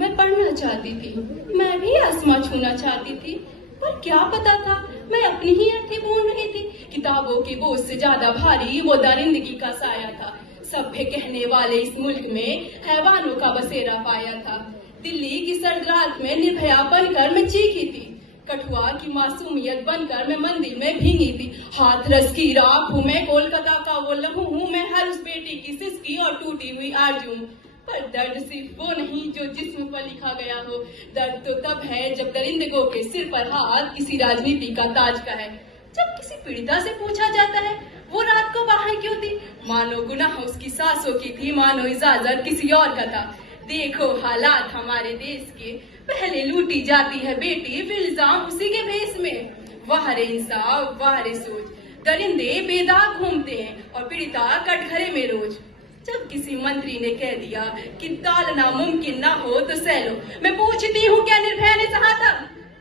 मैं पढ़ना चाहती थी, मैं भी आसमां छूना चाहती थी, पर क्या पता था मैं अपनी ही अर्थी भूल रही थी। किताबों के बोझ से ज्यादा भारी वो दरिंदगी का साया था। सभ्य कहने वाले इस मुल्क में हैवानों का बसेरा पाया था। दिल्ली की सर्द रात में निर्भया बनकर मैं चीखी थी, कठुआ की मासूमियत बनकर मैं मंदिर में भीगी थी। हाथरस की राख हूँ मैं, कोलकाता का वो लहू हूँ मैं, हर उस बेटी की सिसकी और टूटी हुई आरज़ू। पर दर्द सिर्फ वो नहीं जो जिस्म पर लिखा गया हो, दर्द तो तब है जब दरिंदगों के सिर पर हाथ किसी राजनीति का ताज का है। जब किसी पीड़िता से पूछा जाता है वो रात को बाहर क्यों थी, मानो गुनाह उसकी सासों की थी, मानो इजाजत किसी और का था। देखो हालात हमारे देश के, पहले लूटी जाती है बेटी, फिर इल्जाम उसी के भेस में। वाह रे इंसाफ, वाह रे सोच, दरिंदे बेदाग घूमते हैं और पीड़िता कटघरे में रोज। जब किसी मंत्री ने कह दिया कि टालना मुमकिन ना हो तो सह लो, मैं पूछती हूँ क्या निर्भया ने सहा था,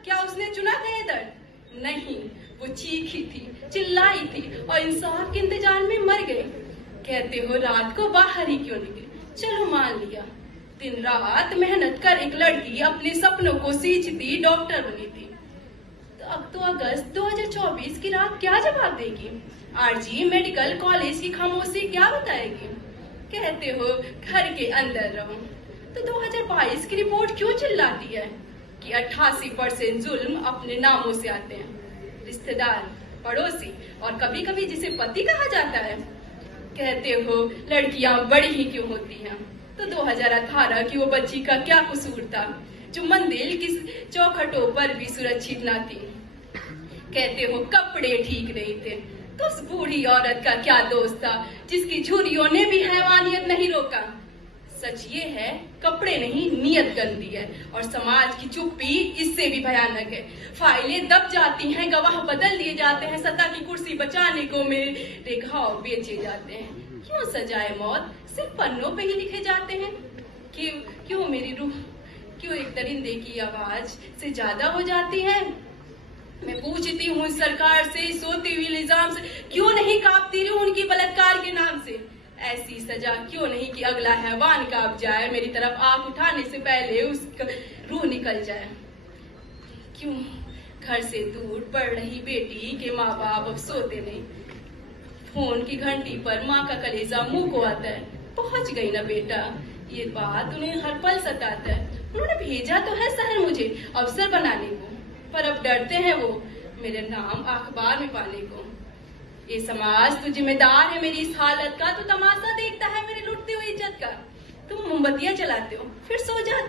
क्या उसने चुना था ये दर्द? नहीं, वो चीखी थी, चिल्लाई थी और इंसाफ के इंतजार में मर गई। कहते हो रात को बाहर ही क्यों निकले, चलो मान लिया, दिन रात मेहनत कर एक लड़की अपने सपनों को सींचती डॉक्टर बनी थी। तो अब तो अगस्त 2024 की रात क्या जवाब देगी? आरजी मेडिकल कॉलेज की खामोशी क्या बताएगी? कहते हो घर के अंदर रहो, तो 2022 की रिपोर्ट क्यों चिल्लाती है कि 88% जुल्म अपने नामों से आते हैं, रिश्तेदार, पड़ोसी और कभी कभी जिसे पति कहा जाता है। कहते हो लड़कियां बड़ी ही क्यों होती हैं, तो 2018 की वो बच्ची का क्या कसूर था जो मंदिर की चौखटों पर भी सुरक्षित ना थी। कहते हो कपड़े ठीक नहीं थे, तो उस बूढ़ी औरत का क्या दोष था जिसकी झुर्रियों ने भी हैवानियत नहीं रोका। सच ये है कपड़े नहीं नीयत गंदी है और समाज की चुप्पी इससे भी भयानक है। फाइलें दब जाती हैं, गवाह बदल दिए जाते हैं, सत्ता की कुर्सी बचाने को मेरे घाव बेचे जाते हैं। क्यों सजाए मौत सिर्फ पन्नों पे ही लिखे जाते हैं? क्यों मेरी रूह, क्यों एक दरिंदे की आवाज से ज्यादा हो जाती है? मैं पूछती हूँ सरकार से, सोती हुई इल्जाम से, क्यों नहीं कांपती रही उनकी बलात्कार के नाम से? ऐसी सजा क्यों नहीं कि अगला हैवान कांप जाए, मेरी तरफ आंख उठाने से पहले उसका रूह निकल जाए? क्यों घर से दूर पड़ रही बेटी के माँ बाप अब सोते नहीं? फोन की घंटी पर माँ का कलेजा मुंह को आता है, पहुंच गई ना बेटा, ये बात उन्हें हर पल सताता है। उन्होंने भेजा तो है शहर मुझे अफसर बनाने को, पर अब डरते हैं वो मेरे नाम अखबार में पाने को। ये समाज तो जिम्मेदार है मेरी इस हालत का, तो तमाशा देखता है मेरी लुटती हुई इज्जत का। तुम मोमबत्तियां जलाते हो फिर सो जाते